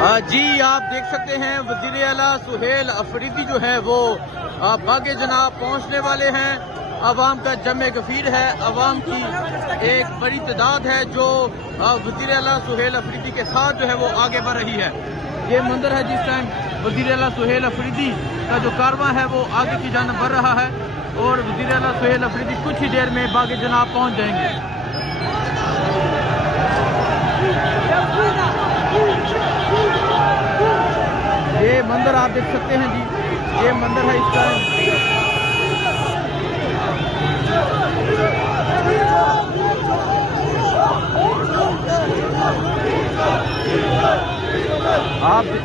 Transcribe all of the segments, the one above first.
جی آپ دیکھ سکتے ہیں وزیر اعلیٰ سہیل افریدی جو ہے وہ باغ جناح پہنچنے والے ہیں۔ عوام کا جمع کثیر ہے، عوام کی ایک بڑی تعداد ہے جو وزیر اعلیٰ سہیل افریدی کے ساتھ جو ہے وہ آگے بڑھ رہی ہے۔ یہ منظر ہے جس ٹائم وزیر اعلیٰ سہیل افریدی کا جو کارواں ہے وہ آگے کی جانب بڑھ رہا ہے اور وزیر اعلیٰ سہیل افریدی کچھ ہی دیر میں باغ جناح پہنچ جائیں گے۔ یہ منظر آپ دیکھ سکتے ہیں جی، یہ منظر ہے اس ٹائم۔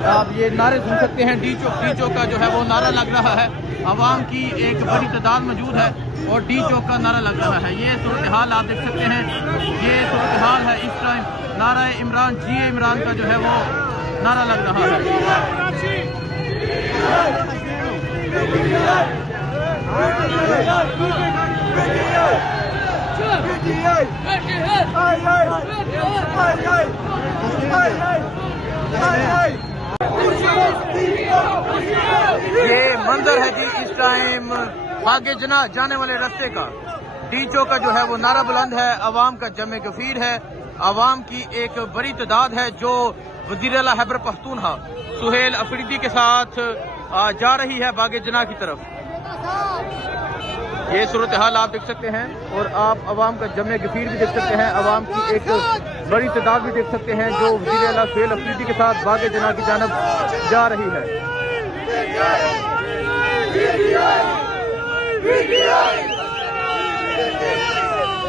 آپ یہ نعرے سن سکتے ہیں، ڈی چوک کا جو ہے وہ نعرہ لگ رہا ہے، عوام کی ایک بڑی تعداد موجود ہے اور ڈی چوک کا نعرہ لگ رہا ہے۔ یہ صورتحال آپ دیکھ سکتے ہیں، یہ صورتحال ہے اس ٹائم۔ نعرہ عمران جی عمران کا جو ہے وہ نعرہ لگ رہا ہے۔ یہ منظر ہے جی اس ٹائم باغ جناح جانے والے راستے کا۔ ڈی چوک کا جو ہے وہ نعرہ بلند ہے، عوام کا جمع کثیر ہے، عوام کی ایک بڑی تعداد ہے جو وزیر اعلیٰ خیبر پختونخوا سہیل افریدی کے ساتھ جا رہی ہے باغ جناح کی طرف۔ یہ صورتحال آپ دیکھ سکتے ہیں اور آپ عوام کا جمع کثیر بھی دیکھ سکتے ہیں، عوام کی ایک بڑی تعداد بھی دیکھ سکتے ہیں جو وزیر اعلیٰ سہیل افریدی کے ساتھ باغ جناح کی جانب جا رہی ہے۔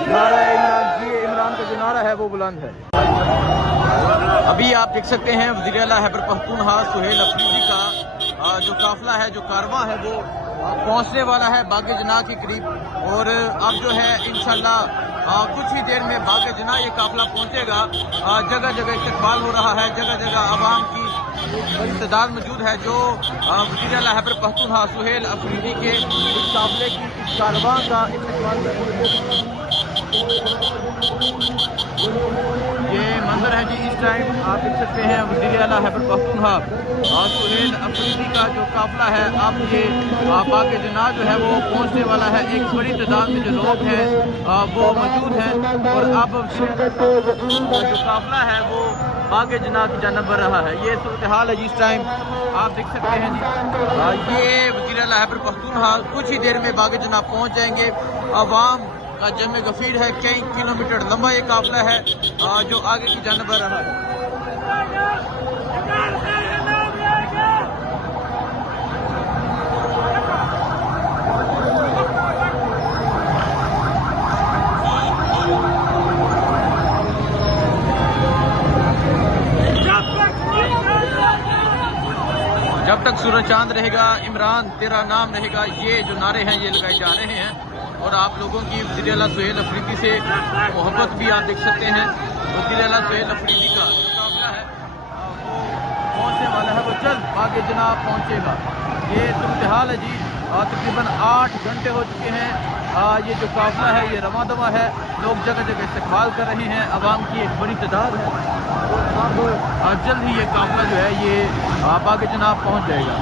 نعرہ عمران جی عمران کا جو نعرہ ہے وہ بلند ہے۔ ابھی آپ دیکھ سکتے ہیں وزیر اعلیٰ خیبر پختونخوا سہیل افریدی کا جو قافلہ ہے، جو کارواں ہے وہ پہنچنے والا ہے باغ جناح کے قریب اور اب جو ہے انشاءاللہ کچھ ہی دیر میں باغ جناح یہ قافلہ پہنچے گا۔ جگہ جگہ استقبال ہو رہا ہے، جگہ جگہ عوام کی بڑی تعداد موجود ہے جو وزیر اعلیٰ خیبر پختونخوا سہیل افریدی کے اس قافلے کی اس کارواں کا استقبال کر رہے ہیں۔ یہ منظر ہے جی اس ٹائم آپ دیکھ سکتے ہیں وزیر اعلیٰ خیبر پختونخوا سہیل افریدی کا جو قافلہ ہے اب یہ باغ جناح جو ہے وہ پہنچنے والا ہے۔ ایک بڑی تعداد میں جو لوگ ہیں وہ موجود ہیں اور اب جو قافلہ ہے وہ باغ جناح کی جانب بڑھ رہا ہے۔ یہ صورتحال ہے جی اس ٹائم آپ دیکھ سکتے ہیں جی، یہ وزیر اعلیٰ خیبر پختونخوا کچھ ہی دیر میں باغ جناح پہنچ جائیں گے۔ عوام کا جمع کثیر ہے، کئی کلومیٹر لمبا یہ قافلہ ہے جو آگے کی جانب بڑھ رہا ہے۔ جب تک سورج چاند رہے گا، عمران تیرا نام رہے گا، یہ جو نعرے ہیں یہ لگائے جا رہے ہیں اور آپ لوگوں کی وزیر اعلیٰ سہیل افریدی سے محبت بھی آپ دیکھ سکتے ہیں۔ وزیر اعلیٰ سہیل افریدی کا جو قافلہ ہے وہ پہنچنے والا ہے، وہ جلد باغ جناح پہنچے گا۔ یہ صورتحال ہے جی، تقریباً 8 گھنٹے ہو چکے ہیں، یہ جو قافلہ ہے یہ رواں دواں ہے، لوگ جگہ جگہ استقبال کر رہے ہیں، عوام کی ایک بڑی تعداد ہے اور اب جلد ہی یہ قافلہ جو ہے یہ باغ جناح پہنچ جائے گا۔